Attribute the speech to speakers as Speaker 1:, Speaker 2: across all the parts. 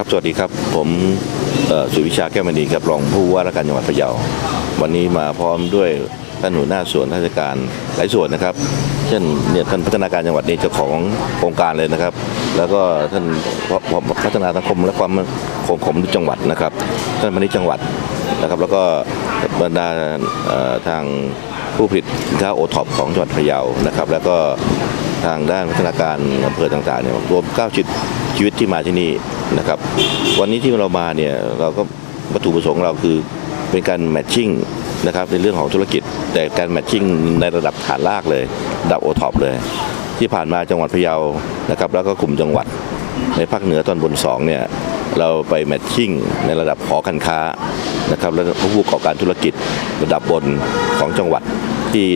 Speaker 1: ครับ สวัสดีครับ ผมสุวิชาแก้วมณีครับ รองผู้ว่าราชการจังหวัดพะเยา วันนี้มาพร้อมด้วยท่านหัวหน้าส่วนราชการหลายส่วนนะครับ เช่นเนี่ยท่านพัฒนาการจังหวัดนี่เจ้าของโครงการเลยนะครับ แล้วก็ท่านพัฒนาสังคมและความมั่นคงของมจังหวัดนะครับ ท่านมณิจังหวัดนะครับ แล้วก็บรรดาทางผู้ผลิตสินค้าโอท็อปของจังหวัดพะเยานะครับ แล้วก็ทางด้านพัฒนาการอำเภอต่างๆเนี่ยรวม9ชีวิตชีวิตที่มาที่นี่ นะครับ วันนี้ที่เรามาเนี่ยเราก็วัตถุประสงค์เราคือเป็นการแมทชิ่งนะครับในเรื่องของธุรกิจ แต่การแมทชิ่งในระดับฐานรากเลยระดับโอท็อปเลย ที่ผ่านมาจังหวัดพะเยานะครับแล้วก็กลุ่มจังหวัดในภาคเหนือตอนบนสองเนี่ยเราไปแมทชิ่งในระดับหอการค้านะครับและผู้ประกอบการธุรกิจระดับบนของจังหวัดที่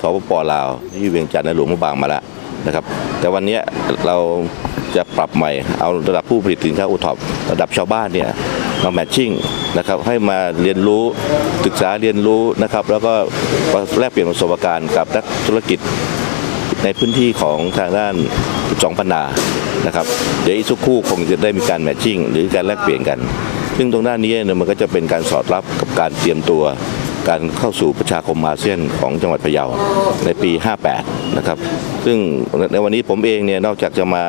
Speaker 1: สปปลาวที่เวียงจันทร์และหลวงพระบางมาแล้วนะครับ แต่วันนี้เรา จะปรับใหม่เอาระดับผู้ผลิตสินค้าอุท็อประดับชาวบ้านเนี่ยมาแมทชิ่งนะครับให้มาเรียนรู้ศึกษาเรียนรู้นะครับแล้วก็แลกเปลี่ยนประสบการณ์กับนักธุรกิจในพื้นที่ของทางด้าน12ปันนานะครับเดี๋ยวอีกสักครู่คงจะได้มีการแมทชิ่งหรือการแลกเปลี่ยนกัน ซึ่งตรงด้านนี้เนี่ยมันก็จะเป็นการสอดรับกับการเตรียมตัวการเข้าสู่ประชาคมอาเซียนของจังหวัดพะเยาในปี 58 นะครับ ซึ่งในวันนี้ผมเองเนี่ยนอกจากจะมา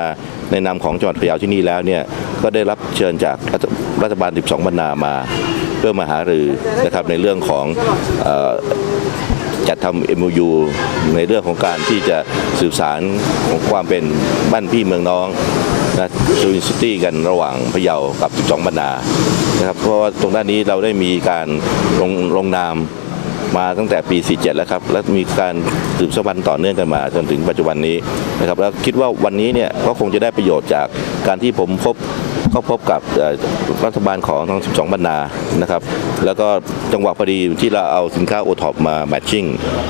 Speaker 1: ในนามของจังหวัดพะเยาที่นี่แล้วเนี่ยก็ได้รับเชิญจากรัฐรฐบาล 12 บรรนามา เพื่อมาหารือนะครับในเรื่องของอจัดทำ MOU ในเรื่องของการที่จะสื่อสารของความเป็นบ้านพี่เมืองน้องนะซูนซิตี้กันระหว่างพะเยากับ 12 บรรณานะครับเพราะว่าตรงด้านนี้เราได้มีการลงลงนาม มาตั้งแต่ปี 47 แล้วครับ และมีการสืบสัมพันธ์ต่อเนื่องกันมา จนถึงปัจจุบันนี้นะครับ แล้วคิดว่าวันนี้เนี่ยก็คงจะได้ประโยชน์จากการที่ผมพบเข้าพบกับรัฐบาลของทั้ง 12 บรรณานะครับ แล้วก็จังหวะพอดีที่เราเอาสินค้าโอท็อปมาแมทชิ่ง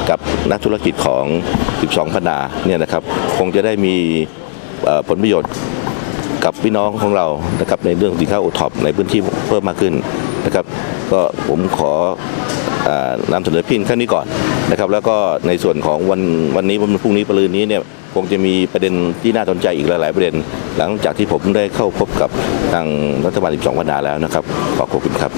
Speaker 1: กับนักธุรกิจของ 12 บรรณาเนี่ยนะครับ คงจะได้มีผลประโยชน์กับพี่น้องของเรานะครับในเรื่องสินค้าโอท็อปในพื้นที่เพิ่มมากขึ้น นะครับ ก็ผมขออนำเสนอพินแค่นี้ก่อนนะครับ แล้วก็ในส่วนของวันวันนี้วันพรุ่งนี้ปรืนนี้เนี่ยคงจะมีประเด็นที่น่าสนใจอีกหลาย ๆ ประเด็น หลังจากที่ผมได้เข้าพบกับทางรัฐบาล 12 วันนาแล้วนะครับ ขอบคุณครับ